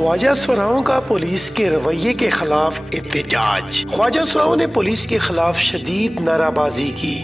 ख्वाजा सुराओं का पुलिस के रवैये के खिलाफ एहतजाज। ख्वाजा सुराओं ने पुलिस के खिलाफ शदीद नाराबाजी की।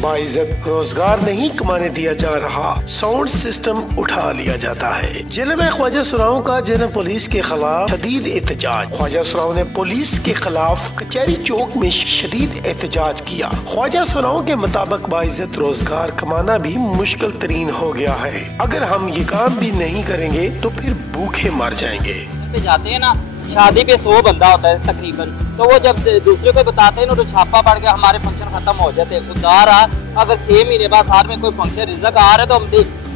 बाइज्जत रोजगार नहीं कमाने दिया जा रहा, साउंड सिस्टम उठा लिया जाता है। जिले में ख्वाजा सुराओं का जिले पुलिस के खिलाफ शदीद एहतजाज। ख्वाजा सुराओं ने पुलिस के खिलाफ कचहरी चौक में शदीद एहतजाज किया। ख्वाजा सुराओं के मुताबिक बाइज्जत रोजगार कमाना भी मुश्किल तरीन हो गया है। अगर हम ये काम भी नहीं करेंगे तो फिर भूखे मर जाएंगे। जाते हैं ना, शादी पे 100 बंदा होता है तकरीबन, तो वो जब दूसरे को बताते हैं ना तो छापा पड़ के हमारे फंक्शन खत्म हो जाते हैं। खुदा रहा अगर 6 महीने बाद साल में कोई फंक्शन रिजक आ रहा है तो हम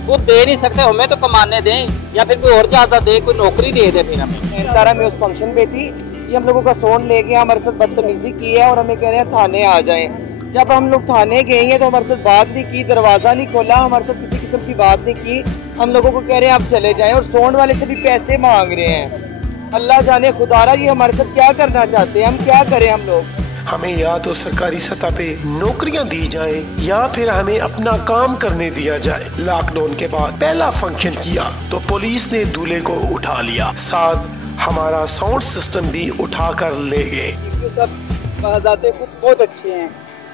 खुद दे नहीं सकते, हमें तो कमाने दें या फिर कोई और ज्यादा दे, कोई नौकरी दे दे। फिर हमें तारा में उस फंक्शन पे थी, ये हम लोगों का सोन ले गया, हमारे साथ बदतमीजी की है और हमें कह रहे हैं थाने आ जाएं। जब हम लोग थाने गए हैं तो हमारे साथ बात नहीं की, दरवाजा नहीं खोला, हमारे साथ किसी किस्म की बात नहीं की। हम लोगों को कह रहे हैं आप चले जाएं और सोन वाले से भी पैसे मांग रहे हैं। अल्लाह जाने खुदारा ये हमारे साथ क्या करना चाहते हैं, हम क्या करें। हम लोग हमें या तो सरकारी सतह पे नौकरियां दी जाए या फिर हमें अपना काम करने दिया जाए। लॉकडाउन के बाद पहला फंक्शन किया तो पुलिस ने दूल्हे को उठा लिया, साथ हमारा साउंड सिस्टम भी उठा कर ले गए। सब महजाते खुद बहुत अच्छे हैं,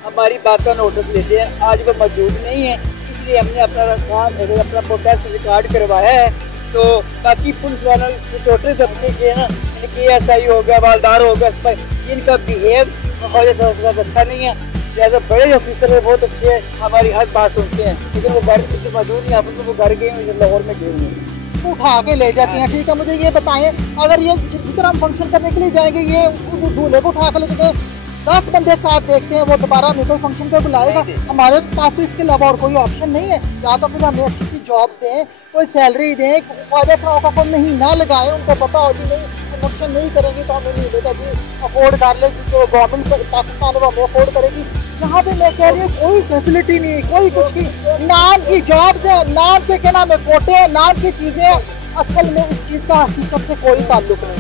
हमारी बात का नोटिस लेते हैं। आज वो मौजूद नहीं है, इसलिए हमने अपना प्रोटेस्ट रिकॉर्ड करवाया है। तो बाकी पुलिस वालों छोटे तबके के ना, इनकी SI हो गया, बालदार हो गया, इनका बिहेव अच्छा नहीं है। जैसे बड़े ऑफिसर है बहुत अच्छे हैं, हमारी हर बात सुनते हैं, लेकिन वो घर किसी मौजूद नहीं। आप वो घर गए लाहौर में गए हैं, उठा के ले जाते हैं। ठीक है, मुझे ये बताएं, अगर ये जिधर हम फंक्शन करने के लिए जाएंगे ये दूल्हे को उठा कर ले जाएंगे, 10 बंदे साथ देखते हैं, वो दोबारा नहीं कोई फंक्शन पे बुलाएगा। हमारे पास तो इसके अलावा और कोई ऑप्शन नहीं है। या तो फिर हमें अच्छी जॉब्स दें, कोई सैलरी दें, ख्वाजा सुराओं का कोई महीना लगाएं, उनको पता हो जी नहीं फंक्शन नहीं करेंगे तो हमें नहीं देगा जी, अफोर्ड कर लेगी, जो गवर्नमेंट पाकिस्तान वो हमें अफोर्ड करेगी। यहाँ पे मैं कह रही हूँ कोई फैसिलिटी नहीं, कोई कुछ की, नाम की जॉब्स है, नाम के क्या नाम है, कोटे है, नाम की चीजें हैं, असल में इस चीज का हकीकत से कोई ताल्लुक नहीं।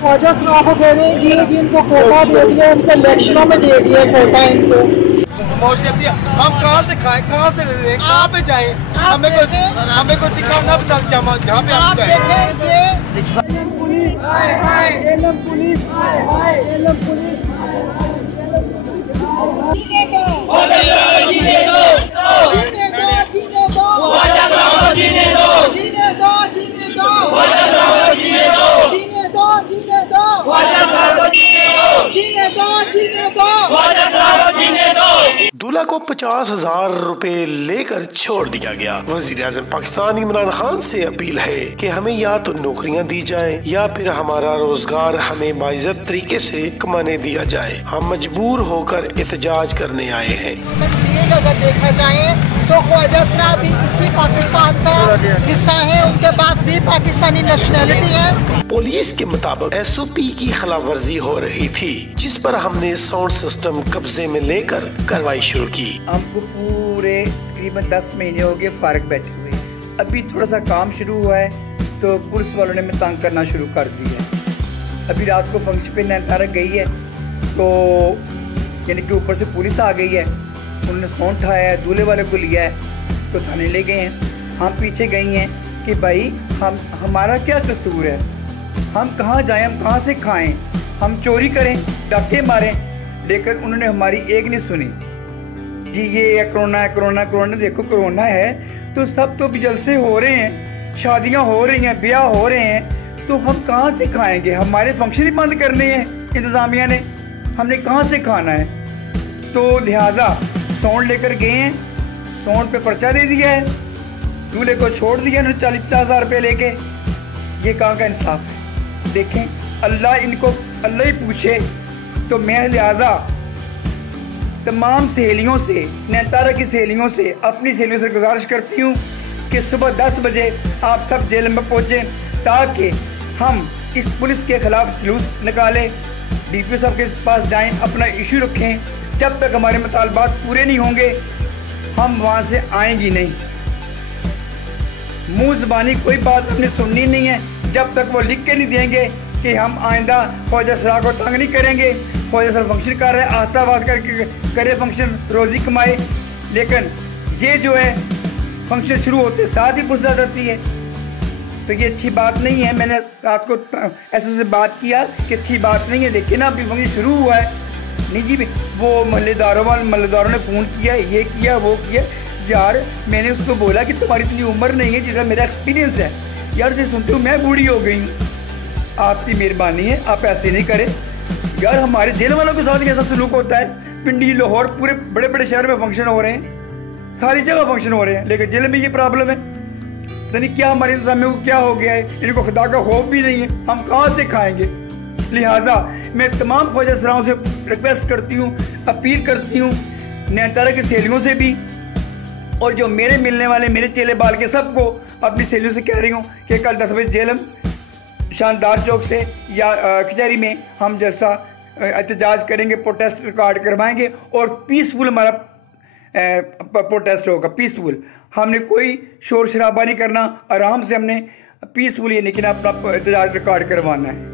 ख्वाजा सुराओं को कह रहे हैं जी इनको कोटा दे दिया, इनको इलेक्शनों में दे दिया कोटा इनको। हम कहाँ से खाएं, कहाँ से लें, कहाँ पे जाएं? हमें को दिखाओ ना, जहाँ पे आप जाएं। दूल्हा को 50,000 रुपए लेकर छोड़ दिया गया। वज़ीर-ए-आज़म पाकिस्तान इमरान खान से अपील है कि हमें या तो नौकरियां दी जाएं या फिर हमारा रोजगार हमें बाइज्जत तरीके से कमाने दिया जाए। हम मजबूर होकर एहतजाज करने आए हैं। अगर देखा जाए तो ख्वाजा सुरा भी इसी पाकिस्तान का हिस्सा है, उनके पास भी पाकिस्तानी नेशनैलिटी है। पुलिस के मुताबिक SOP की खिलाफ वर्जी हो रही थी, जिस पर हमने साउंड सिस्टम कब्जे में लेकर कार्रवाई शुरू की। हमको पूरे तकरीबन 10 महीने हो गए फारग बैठे हुए। अभी थोड़ा सा काम शुरू हुआ है तो पुलिस वालों ने हमें तंग करना शुरू कर दिया। अभी रात को फंक्शन पे नैनतारा गई है तो यानी कि ऊपर से पुलिस आ गई है, उन्होंने सोन उठाया है, दूल्हे वाले को लिया है तो थाने ले गए हैं। हम पीछे गई हैं कि भाई हमारा क्या कसूर है, हम कहाँ जाएं, हम कहाँ से खाएं, हम चोरी करें, डाके मारें, लेकिन उन्होंने हमारी एक नहीं सुनी जी। ये कोरोना है, कोरोना कोरोना, देखो कोरोना है तो सब तो भी जलसे हो रहे हैं, शादियां हो रही हैं, ब्याह हो रहे हैं, तो हम कहाँ से खाएंगे? हमारे फंक्शन ही बंद करने हैं इंतज़ामिया ने, हमने कहाँ से खाना है? तो लिहाजा साउंड लेकर गए हैं, साउंड पे पर्चा दे दिया है, दूल्हे को छोड़ दिया 40-50,000 रुपये लेके। ये कहाँ का इंसाफ है? देखें, अल्लाह ही पूछे। तो मैं लिहाजा तमाम सहेलियों से, नैनतारा की सहेलियों से, अपनी सहेलियों से गुजारिश करती हूँ कि सुबह 10 बजे आप सब जेल में पहुँचें ताकि हम इस पुलिस के खिलाफ जुलूस निकालें, DPO साहब के पास जाएं, अपना इशू रखें। जब तक हमारे मुतालबात पूरे नहीं होंगे हम वहाँ से आएंगी नहीं। मुँह ज़बानी कोई बात हमने सुननी नहीं है जब तक वो लिख के नहीं देंगे कि हम आइंदा ख्वाजा सुरा को तंग नहीं करेंगे, ख्वाजा साहब फंक्शन कर रहे हैं, आस्था वास करके करे फंक्शन, रोज़ी कमाए, लेकिन ये जो है फंक्शन शुरू होते साथ ही पुलिस आ जाती है, तो ये अच्छी बात नहीं है। मैंने रात को ऐसे से बात किया कि अच्छी बात नहीं है, देखिए ना अभी फंक्शन शुरू हुआ है। नहीं जी, वो महल्लेदारों ने फ़ोन किया, ये किया वो किया। यार मैंने उसको बोला कि तुम्हारी इतनी उम्र नहीं है जितना मेरा एक्सपीरियंस है, यार उसे सुनते हो मैं बूढ़ी हो गई हूँ, आपकी मेहरबानी है आप ऐसे नहीं करें। यार हमारे जेल वालों के साथ कैसा सलूक होता है, पिंडी लाहौर पूरे बड़े बड़े शहर में फंक्शन हो रहे हैं, सारी जगह फंक्शन हो रहे हैं, लेकिन जेल में ये प्रॉब्लम है। यानी क्या हमारे इंतजामियों को क्या हो गया है, इनको खुदा का खौफ भी नहीं है, हम कहाँ से खाएंगे। लिहाजा मैं तमाम ख्वाजा सराओं से रिक्वेस्ट करती हूँ, अपील करती हूँ, नैनतारा की सहेलियों से भी, और जो मेरे मिलने वाले मेरे चेले बाल के सबको अपनी सहेलियों से कह रही हूँ कि कल 10 बजे जेलम शानदार चौक से या कचहरी में हम जैसा एहतजाज करेंगे, प्रोटेस्ट रिकॉर्ड करवाएंगे और पीसफुल हमारा प्रोटेस्ट होगा, पीसफुल। हमने कोई शोर शराबा नहीं करना, आराम से हमने पीसफुल ये नहीं कि अपना एहतजाज रिकॉर्ड करवाना है।